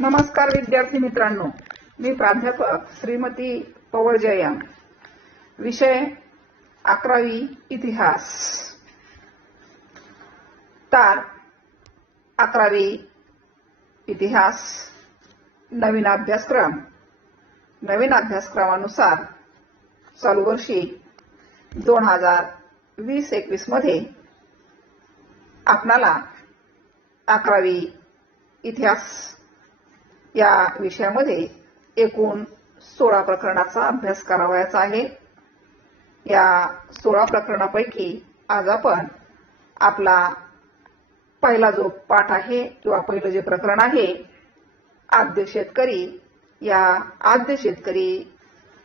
नमस्कार विद्यार्थी मित्रांनो, मी प्राध्यापक श्रीमती पवळ जयम. विषय 11वी इतिहास. तर 11वी इतिहास नवीन अभ्यासक्रमानुसार चालू वर्षी 2020-21 मध्ये आपणाला 11वी इतिहास या विषयामध्ये एकूण 16 प्रकरणाचा अभ्यास करावयाचा आहे. या 16 प्रकरणापैकी आज आपण आपला पहिला जो पाठ आहे किंवा पहिलं जे प्रकरण आहे आद्य शेतकरी,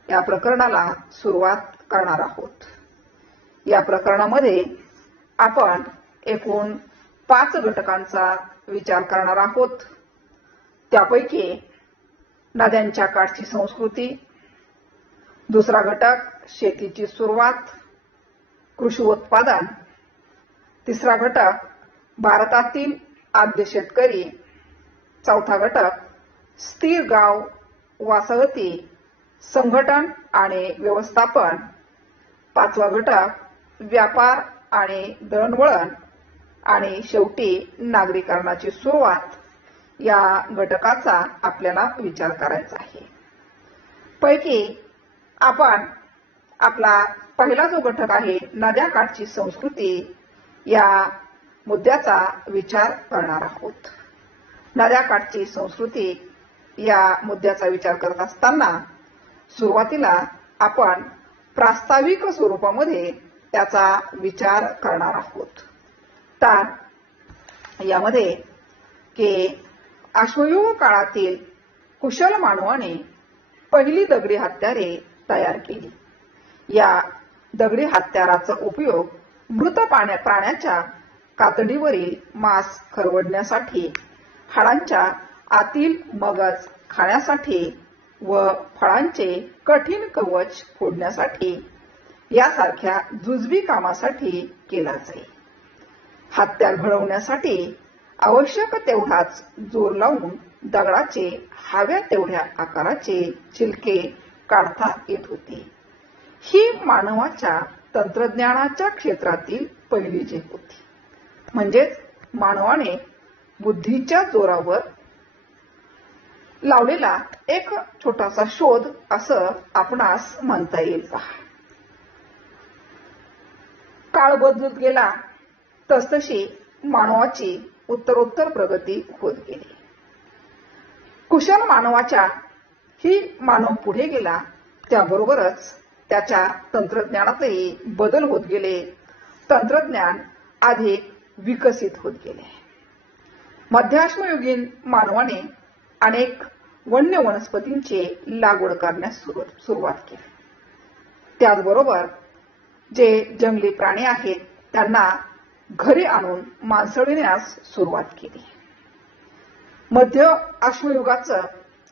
या प्रकरणाला सुरुवात करणार आहोत. या प्रकरणामध्ये आपण एकूण 5 घटकांचा विचार करणार आहोत. त्यापैकी नद्यांच्या काठची संस्कृती, दुसरा घटक शेतीची सुरुवात, कृषी उत्पादन, तिसरा घटक भारतातील आद्य शेतकरी, चौथा घटक स्थिर गाव वसाहती, संघटन आणि व्यवस्थापन, पाचवा घटक व्यापार आणि दळणवळण आणि शेवटी नागरीकरणाची सुरुवात. या घटकाचा आपल्याला विचार करायचा आहे. पैकी आपण आपला पहिला जो घटक आहे नद्याकाठची संस्कृती या मुद्द्याचा विचार करणार आहोत. नद्याकाठची संस्कृती या मुद्द्याचा विचार करत असताना सुरुवातीला आपण प्रास्ताविक स्वरूपामध्ये त्याचा विचार करणार आहोत. तर यामध्ये की अश्मयुग काळातील कुशल मानवाने पहिली दगडी हत्यारे तयार केली. या दगडी हत्याराचा उपयोग मृत प्राण्याच्या कातडीवरील मांस खरवडण्यासाठी, हाडांच्या आतील मगज खाण्यासाठी व फळांचे कठीण कवच फोडण्यासाठी यासारख्या जुजबी कामासाठी केला जाई. हत्यार घडवण्यासाठी आवश्यक तेवढाच जोर लावून दगडाचे हव्या तेवढ्या आकाराचे छिलके काढता येत होते. ही मानवाच्या तंत्रज्ञानाच्या क्षेत्रातील पहिली झेप होती. म्हणजेच मानवाने बुद्धीच्या जोरावर लावलेला एक छोटासा शोध असं आपणास म्हणता येईल. काळ बदलत गेला तसतशी मानवाची उत्तरोत्तर प्रगती होत गेली. कुशल मानवाच्या ही मानव पुढे गेला त्याबरोबरच त्याच्या तंत्रज्ञानातही बदल होत गेले. तंत्रज्ञान अधिक विकसित होत गेले. मध्याश्मयुगीन मानवाने अनेक वन्य वनस्पतींची लागवड करण्यास सुरुवात केली. त्याचबरोबर जे जंगली प्राणी आहेत त्यांना घरी आणून मांसळविण्यास सुरुवात केली. मध्य अश्मयुगाचं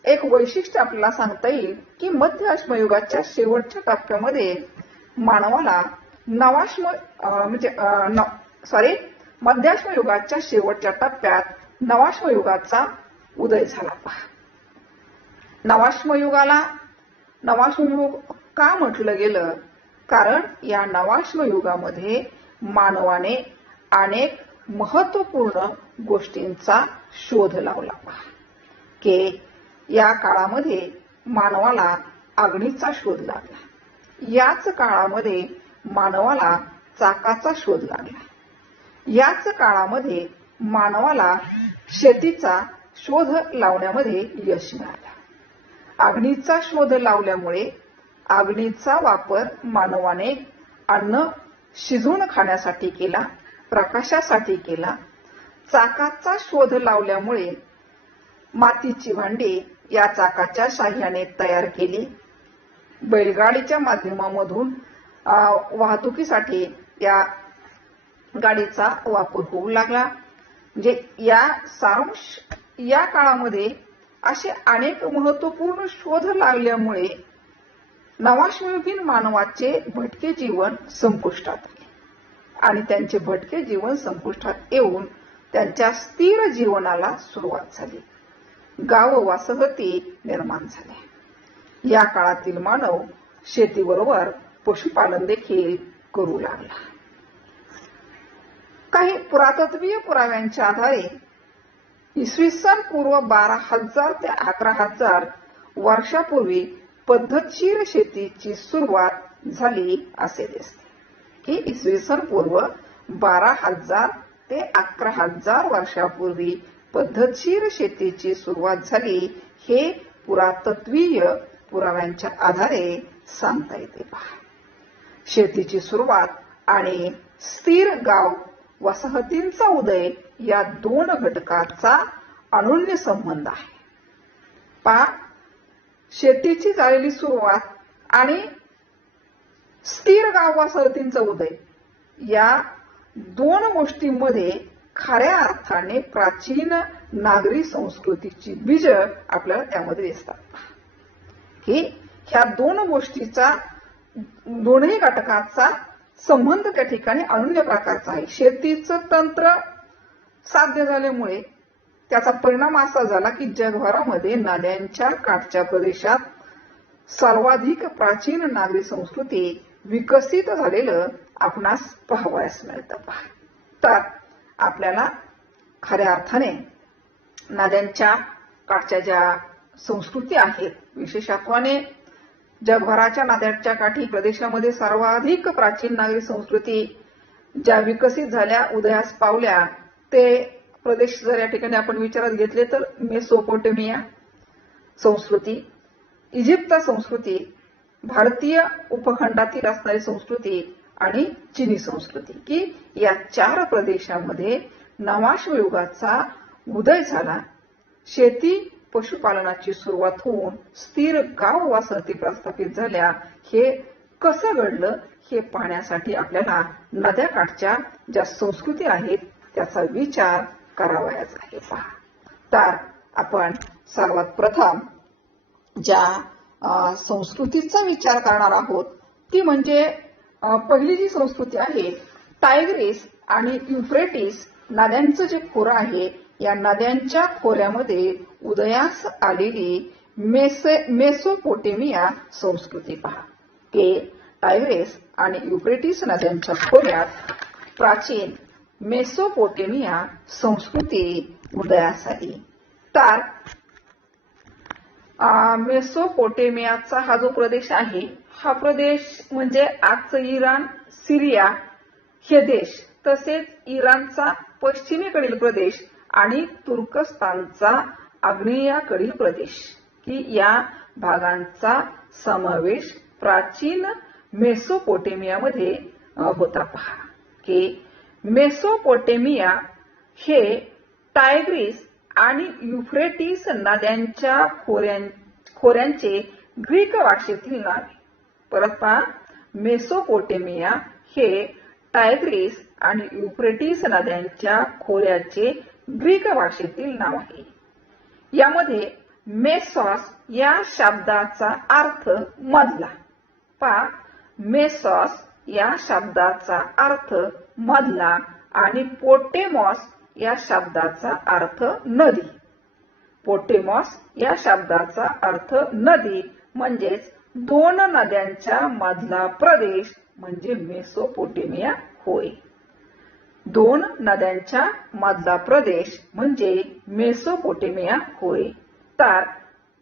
एक वैशिष्ट्य आपल्याला सांगता येईल की मध्य अश्मयुगाच्या शेवटच्या टप्प्यामध्ये मानवाला मध्याश्मयुगाच्या शेवटच्या टप्प्यात नवाश्मयुगाचा उदय झाला. नवाश्मयुगाला नवाश्मयुग का म्हटलं गेलं? कारण या नवाश्मयुगामध्ये मानवाने अनेक महत्वपूर्ण गोष्टींचा शोध लावला. की या काळामध्ये मानवाला अग्नीचा शोध लागला. याच काळामध्ये मानवाला चाकाचा शोध लागला. याच काळामध्ये मानवाला शेतीचा शोध लावण्यामध्ये यश मिळालं. अग्नीचा शोध लावल्यामुळे अग्नीचा वापर मानवाने अन्न शिजवून खाण्यासाठी केला, प्रकाशासाठी केला. चाकाचा शोध लावल्यामुळे मातीची भांडी या चाकाच्या साहाय्याने तयार केली. बैलगाडीच्या माध्यमामधून वाहतुकीसाठी या गाडीचा वापर होऊ लागला. म्हणजे या काळामध्ये असे अनेक महत्वपूर्ण शोध लागल्यामुळे नवाश्मयुगीन मानवाचे भटके जीवन संपुष्टात आले आणि त्यांचे भटके जीवन संपुष्टात येऊन त्यांच्या स्थिर जीवनाला सुरुवात झाली. गाव वसाहती निर्माण झाल्या. या काळातील मानव शेतीबरोबर पशुपालन देखील करू लागला. काही पुरातत्वीय पुराव्यांच्या आधारे इसवी सन पूर्व 12,000 ते 11,000 वर्षापूर्वी पद्धतशीर शेतीची सुरुवात झाली असे दिसते. की इसवी सन पूर्व 12,000 ते 11,000 वर्षापूर्वी पद्धतशीर शेतीची सुरुवात झाली हे पुरातत्वीय पुराव्यांच्या आधारे सांगता येते. शेतीची सुरुवात आणि स्थिर गाव वसाहतींचा उदय या दोन घटकाचा अनन्य संबंध आहे. शेतीची झालेली सुरुवात आणि स्थिर गाव वसाहतींचा उदय या दोन गोष्टींमध्ये खऱ्या अर्थाने प्राचीन नागरी संस्कृतीची बीज आपल्याला त्यामध्ये दिसतात. की ह्या दोन गोष्टीचा दोन्ही घटकाचा संबंध त्या ठिकाणी अनन्य प्रकारचा आहे. शेतीचं तंत्र साध्य झाल्यामुळे त्याचा परिणाम असा झाला की जगभरामध्ये नद्यांच्या काठच्या प्रदेशात सर्वाधिक प्राचीन नागरी संस्कृती विकसित झालेलं आपणास पाहावयास मिळतं. तर आपल्याला खऱ्या अर्थाने नद्यांच्या काठच्या ज्या संस्कृती आहेत, विशेषत्वाने जगभराच्या नद्यांच्या काठी प्रदेशामध्ये सर्वाधिक प्राचीन नागरी संस्कृती ज्या विकसित झाल्या, उदयास पावल्या, ते प्रदेश जर या ठिकाणी आपण विचारात घेतले तर मेसोपोटेमिया संस्कृती, इजिप्त संस्कृती, भारतीय उपखंडातील असणारी संस्कृती आणि चिनी संस्कृती, की या चार प्रदेशामध्ये नवाश्म युगाचा उदय झाला. शेती पशुपालनाची सुरुवात होऊन स्थिर गाव वसाहती प्रस्थापित झाल्या. हे कसं घडलं हे पाहण्यासाठी आपल्याला नद्याकाठच्या ज्या संस्कृती आहेत त्याचा विचार करावयाचा आहे. तर आपण सर्वात प्रथम ज्या संस्कृतीचा विचार करणार आहोत ती म्हणजे पहिली जी संस्कृती आहे टायग्रिस आणि युफ्रेटिस नद्यांचं जे खोरं आहे, या नद्यांच्या खोऱ्यामध्ये उदयास आलेली मेसोपोटेमिया संस्कृती पहा. की टायग्रिस आणि युफ्रेटिस नद्यांच्या खोऱ्यात प्राचीन मेसोपोटेमिया संस्कृती उदयास आली. तर मेसोपोटेमियाचा हा जो प्रदेश आहे, हा प्रदेश म्हणजे आजचं इराण, सिरिया हे देश, तसेच इराणचा पश्चिमेकडील प्रदेश आणि तुर्कस्तानचा आग्नेयाकडील प्रदेश, की या भागांचा समावेश प्राचीन मेसोपोटेमियामध्ये होता. पहा की मेसोपोटेमिया हे टायग्रिस आणि युफ्रेटिस नद्यांच्या खोऱ्यांचे ग्रीक भाषेतील नाव आहे. परत पहा, मेसोपोटेमिया हे टायग्रिस आणि युफ्रेटिस नद्यांच्या खोऱ्याचे ग्रीक भाषेतील नाव आहे. यामध्ये मेसॉस या शब्दाचा अर्थ मधला. पहा, मेसॉस या शब्दाचा अर्थ मधला आणि पोटेमॉस या शब्दाचा अर्थ नदी. पोटेमॉस या शब्दाचा अर्थ नदी म्हणजेच दोन नद्यांच्या मधला प्रदेश म्हणजे मेसोपोटेमिया होय. दोन नद्यांच्या मधला प्रदेश म्हणजे मेसोपोटेमिया होय. तर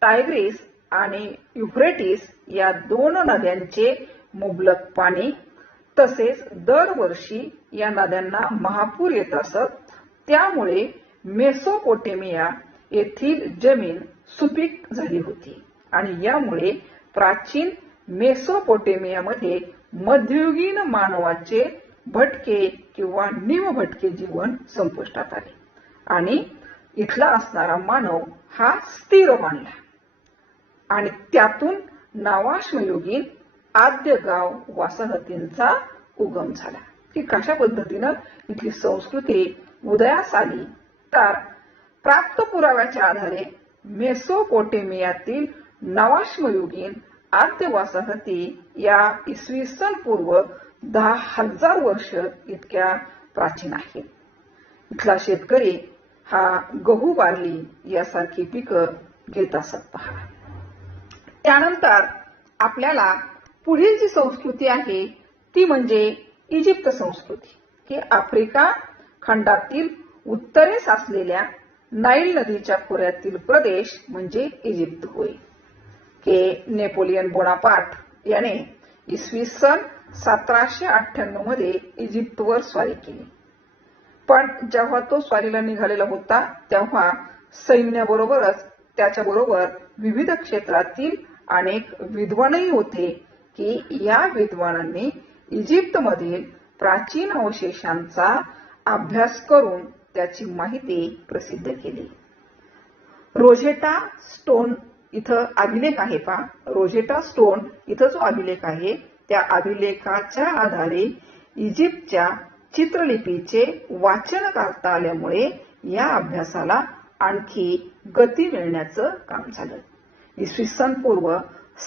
टायग्रिस आणि युफ्रेटिस या दोन नद्यांचे मुबलक पाणी, तसेच दरवर्षी या नद्यांना महापूर येत असत. त्यामुळे मेसोपोटेमिया येथील जमीन सुपीक झाली होती आणि यामुळे प्राचीन मेसोपोटेमियामध्ये मध्ययुगीन मानवाचे भटके किंवा निमभटके जीवन संपुष्टात आले आणि इथला असणारा मानव हा स्थिर मानला आणि त्यातून नवाश्मयुगीन आद्य गाव वसाहतींचा उगम झाला. की कशा पद्धतीनं इथली संस्कृती उदयास आली, तर प्राप्त पुराव्याच्या आधारे मेसोपोटेमियातील नवाश्मयुगीन आद्य वसाहती या इसवी सन पूर्व 10,000 वर्ष इतक्या प्राचीन आहेत. इथला शेतकरी हा गहू बार्ली यासारखी पिकं घेत असत पहा. त्यानंतर आपल्याला पुढील जी संस्कृती आहे ती म्हणजे इजिप्त संस्कृती, की आफ्रिका खंडातील उत्तरेस असलेल्या नाईल नदीच्या खोऱ्यातील प्रदेश म्हणजे इजिप्त होय. की नेपोलियन बोनापार्ट याने इसवी सन 1798 मध्ये इजिप्तवर स्वारी केली. पण जेव्हा तो स्वारीला निघालेला होता तेव्हा सैन्याबरोबरच त्याच्याबरोबर विविध क्षेत्रातील अनेक विद्वानही होते, की या विद्वानांनी इजिप्तमधील प्राचीन अवशेषांचा अभ्यास करून त्याची माहिती प्रसिद्ध केली. रोझेटा स्टोन इथं अभिलेख आहे पहा. रोझेटा स्टोन इथं जो अभिलेख आहे त्या अभिलेखाच्या आधारे इजिप्तच्या चित्रलिपीचे वाचन करता आल्यामुळे या अभ्यासाला आणखी गती मिळण्याचं काम झालं. इसवी सन पूर्व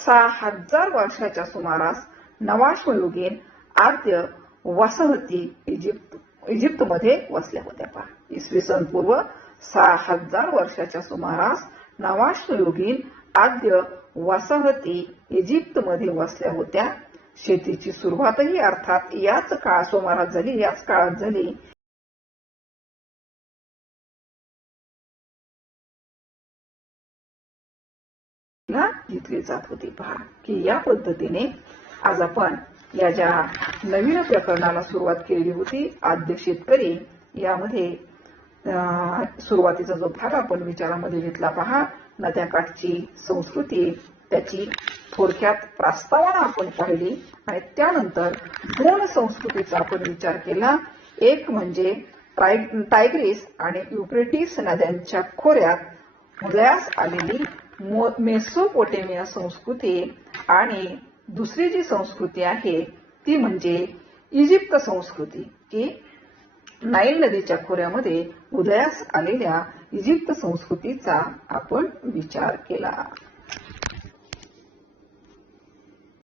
6000 वर्षाच्या सुमारास नवाश्मयुगीन आद्य वसाहती इजिप्तमध्ये वसल्या होत्या पहा. इसवी सन पूर्व 6000 वर्षाच्या सुमारास नवाश्मयुगीन आद्य वसाहती इजिप्तमध्ये वसल्या होत्या. शेतीची सुरुवातही अर्थात याच सुमारास झाली, याच काळात झाली. घेतली जात होती पहा. की या पद्धतीने आज आपण या ज्या नवीन प्रकरणाला सुरुवात केली होती आद्य शेतकरी, यामध्ये सुरुवातीचा जो भाग आपण विचारामध्ये घेतला पहा, नद्याकाठची संस्कृती, त्याची थोडक्यात प्रस्तावना आपण पाहिली आणि त्यानंतर दोन संस्कृतीचा आपण विचार केला. एक म्हणजे टायग्रीस आणि युफ्रेटिस नद्यांच्या खोऱ्यात उदयास आलेली मेसोपोटेमिया संस्कृती आणि दुसरी जी संस्कृती आहे ती म्हणजे इजिप्त संस्कृती, की नाईल नदीच्या खोऱ्यामध्ये उदयास आलेल्या इजिप्त संस्कृतीचा आपण विचार केला.